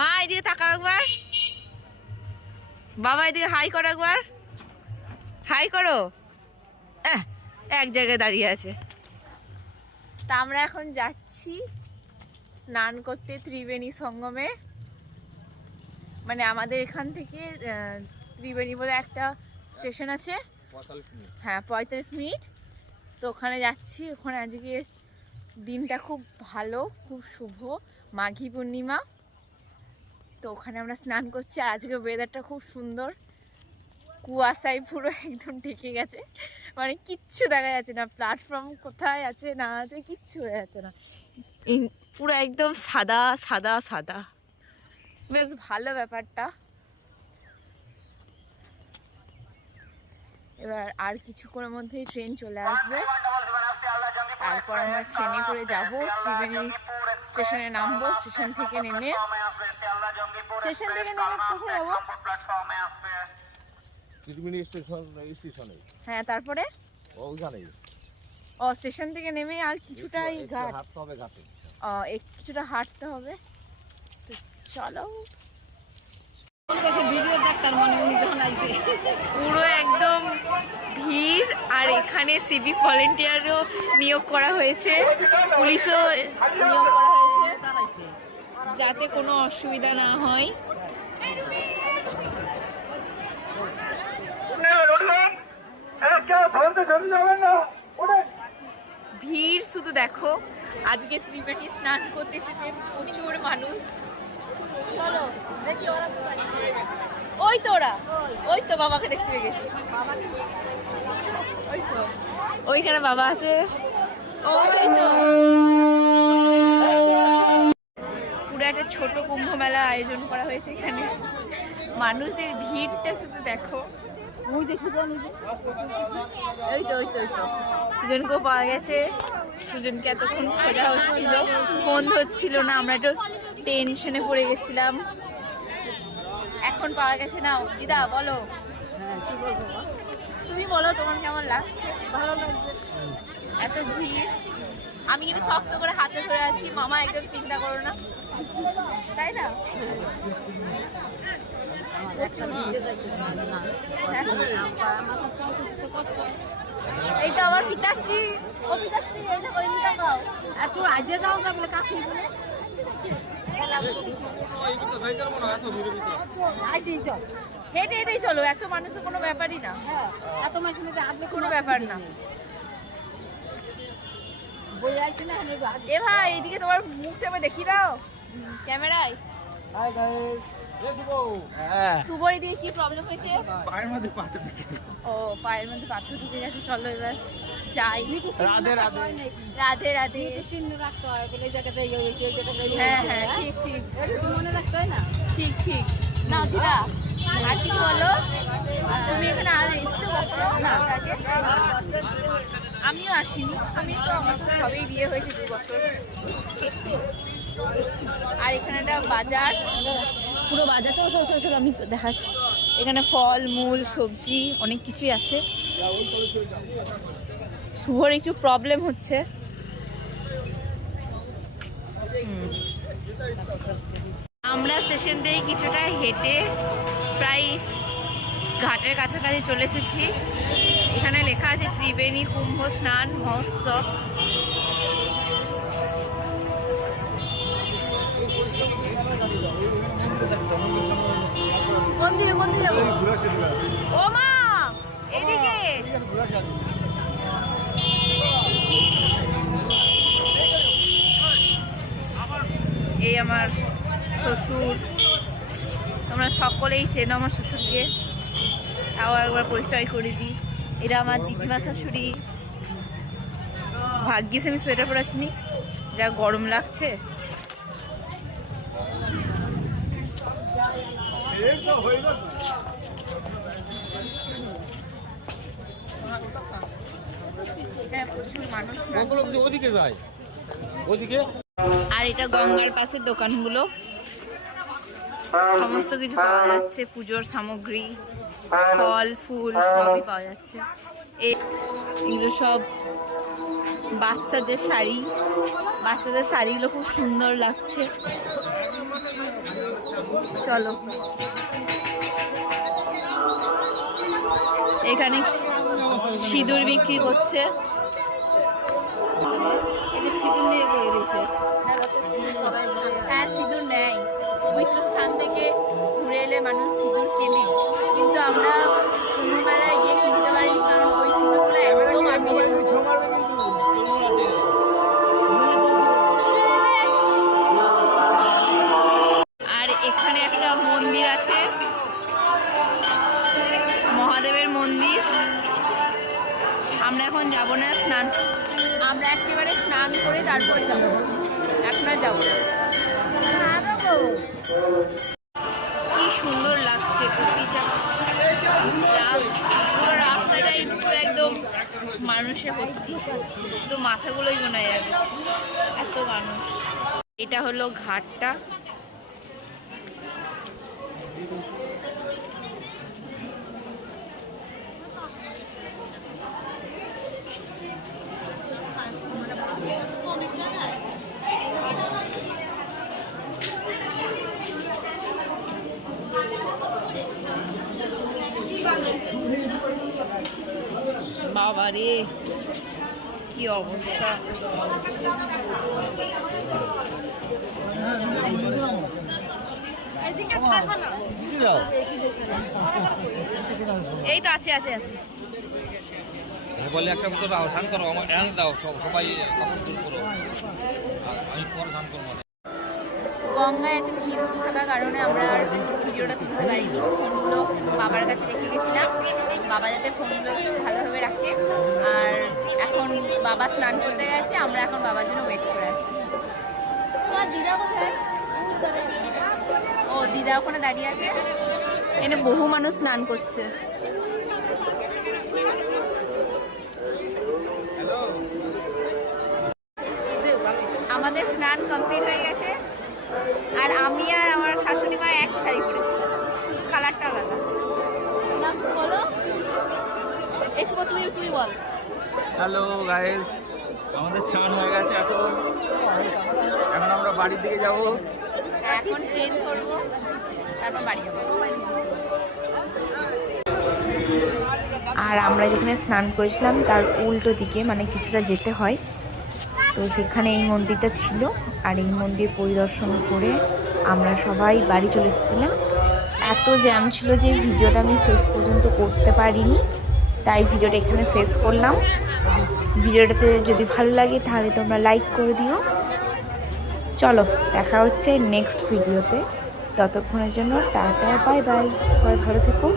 মা এদিকে তাকাও একবার, বাবা এদিকে হাই করো একবার, হাই করো। এক জায়গায় দাঁড়িয়ে আছে। তা আমরা এখন যাচ্ছি স্নান করতে ত্রিবেণী সঙ্গমে। মানে আমাদের এখান থেকে ত্রিবেণী বলে একটা স্টেশন আছে, হ্যাঁ 45 মিনিট। তো ওখানে যাচ্ছি। ওখানে আজকে দিনটা খুব ভালো, খুব শুভ, মাঘী পূর্ণিমা। তো ওখানে আমরা স্নান করছি। আর আজকে ওয়েদারটা খুব সুন্দর, কুয়াশায় পুরো একদম ঢেকে গেছে, মানে কিচ্ছু দেখা যাচ্ছে না, প্ল্যাটফর্ম কোথায় আছে না আছে কিচ্ছু হয়ে যাচ্ছে না, পুরো একদম সাদা সাদা সাদা, বেশ ভালো ব্যাপারটা। এবার আর কিছুক্ষণের মধ্যেই ট্রেন চলে আসবে, তারপর আমরা ট্রেনে করে যাব, ত্রিবেণী স্টেশনে নামবো। স্টেশন থেকে নেমে কোথায় যাবো? হ্যাঁ, তারপরে স্টেশন থেকে নেমে আর কিছুটাই কিছুটা হাঁটতে হবে। চলো, পুরো একদম ভিড়। আর এখানে সিভিক ভলেন্টিয়ারও নিয়োগ করা হয়েছে, পুলিশও নিয়োগ করা হয়েছে যাতে কোনো অসুবিধা না হয়। ভিড় শুধু দেখো, আজকে ত্রিবেণী স্নান করতে এসেছে প্রচুর মানুষ। ওই তো ওরা, ওই তো বাবাকে দেখতে পেয়ে গেছি, ওই তো ওইখানে বাবা আছে, ওই তো। পুরো একটা ছোট কুম্ভ মেলা আয়োজন করা হয়েছে এখানে। মানুষের ভিড়টা শুধু দেখো। ওই তো ওই তো ওই তো সুজনকেও পাওয়া গেছে। সুজনকে এতক্ষণ খোঁজা হচ্ছিল, ফোন ধরছিল না, আমরা একটু টেনশনে পড়ে গেছিলাম। এখন পাওয়া গেছে। না দিদা বলো, কি বলবো, তুমি বলো তোমার কেমন লাগছে? ভালো লাগছে, এত ভিড়। আমি কিন্তু শক্ত করে হাতে ধরে আছি, মামা একদম চিন্তা করো না, তাই না? এই তো আমার পিতাশ্রী, ও পিতাশ্রী, এই দেখো ইন্দিতা পাও, এত আইডিয়া যাও না বলে কাছে হেঁটে হেঁটেই চলো, এত মানুষের কোনো ব্যাপারই না, এত মানুষের কোনো ব্যাপার না। এ ভাই এইদিকে তোমার মুখটা আমি দেখি দাও ক্যামেরায়। শুভর এদিকে কি প্রবলেম হয়েছে? পায়ের মধ্যে পাথর ঢুকে, ও পায়ের মধ্যে পাথর ঢুকে গেছে। চলো এবার যাই। রাধে রাধে, রাধে রাধে। চিহ্ন রাখতে হয় বলে এই জায়গাটা ইয়ে হয়েছে, ওই জায়গাটা। হ্যাঁ হ্যাঁ, ঠিক ঠিক, মনে রাখতে হয় না। ঠিক ঠিক। না দিদা আর কি বলো, তুমি এখানে আর এসছো না? আমিও আসিনি, আমি তো আমার সবেই বিয়ে হয়েছে 2 বছর। আর এখানে একটা বাজার, পুরো বাজার। চলো চলো চলো, আমি দেখাচ্ছি। এখানে ফল মূল সবজি অনেক কিছুই আছে। শুভর একটু প্রবলেম হচ্ছে। আমরা স্টেশন থেকে কিছুটা হেঁটে প্রায় ঘাটের কাছাকাছি চলে এসেছি। এখানে লেখা আছে ত্রিবেণী কুম্ভ স্নান মহোৎসব। কোন দিকে কোন দিকে যাবো? ও মা এদিকে। এই আমার শ্বশুর, তোমরা সকলেই চেনো আমার শ্বশুরকে, তাও একবার পরিচয় করে দিই। এটা আমার দিদিমা শাশুড়ি। ভাগ্যিস আমি সোয়েটার পরে আসিনি, যা গরম লাগছে। প্রচুর মানুষ। আর এটা গঙ্গার পাশের দোকানগুলো, সমস্ত কিছু পাওয়া যাচ্ছে, পুজোর সামগ্রী, ফল ফুল সবই পাওয়া যাচ্ছে। এগুলো সব বাচ্চাদের শাড়ি, বাচ্চাদের শাড়িগুলো খুব সুন্দর লাগছে। চলো, এখানে সিঁদুর বিক্রি করছে। সিঁদুর নিয়ে বেরিয়েছে। হ্যাঁ, সিঁদুর নেয়। পবিত্র স্থান থেকে ঘুরে এলে মানুষ সিঁদুর কেনে, কিন্তু আমরা কুম্ভ মেলায় গিয়ে কিনতে পারিনি, কারণ ওই সিঁদুরগুলো একদম আবিরের মতো। আর এখানে একটা মন্দির আছে, মহাদেবের মন্দির। আমরা এখন যাব না স্নান, আমরা একেবারে স্নান করে তারপর যাব, এখন আর যাবো না। কি সুন্দর লাগছে প্রতিটা, পুরো রাস্তাটাই পুরো একদম মানুষে ভর্তি, শুধু মাথাগুলোই গোনা যাবে, এত মানুষ। এটা হলো ঘাটটা। বাবা রে, কি অবস্থা! এই তো আছে আছে আছে। বলে একটা মতো দাও, স্নান করো, আমার দাও, সবাই কাপড় তুল করো, আমি পরে স্নান করবো। গঙ্গায় একটা ভিড় থাকার কারণে আমরা আর ভিডিওটা তুলতে পারিনি। ফোনগুলো বাবার কাছে রেখে গেছিলাম, বাবা যাতে ফোনগুলো ভালোভাবে রাখে। আর এখন বাবা স্নান করতে গেছে, আমরা এখন বাবার জন্য ওয়েট করে আছি। তোমার দিদা কোথায়? ও, দিদা ওখানে দাঁড়িয়ে আছে। এনে বহু মানুষ স্নান করছে। আমাদের স্নান কমপ্লিট হয়ে গেছে, আর আমি আর আমার শাশুড়ি মা এক শাড়ি পরেছি, শুধু কালারটা আলাদা। নাম বলো, এসব তুই বল। হ্যালো গাইস, আমাদের স্নান হয়ে গেছে, এখন আমরা বাড়ির দিকে যাব। এখন ট্রেন করবো, তারপর বাড়ি যাবো। আর আমরা যেখানে স্নান করেছিলাম তার উল্টো দিকে, মানে কিছুটা যেতে হয়, তো সেখানে এই মন্দিরটা ছিল। আর এই মন্দির পরিদর্শন করে আমরা সবাই বাড়ি চলে এসেছিলাম। এত জ্যাম ছিল যে ভিডিওটা আমি শেষ পর্যন্ত করতে পারিনি, তাই ভিডিওটা এখানে শেষ করলাম। ভিডিওটাতে যদি ভালো লাগে তাহলে তোমরা লাইক করে দিও। চলো, দেখা হচ্ছে নেক্সট ভিডিওতে। ততক্ষণের জন্য টাটা, বাই বাই, সবাই ভালো থেকো।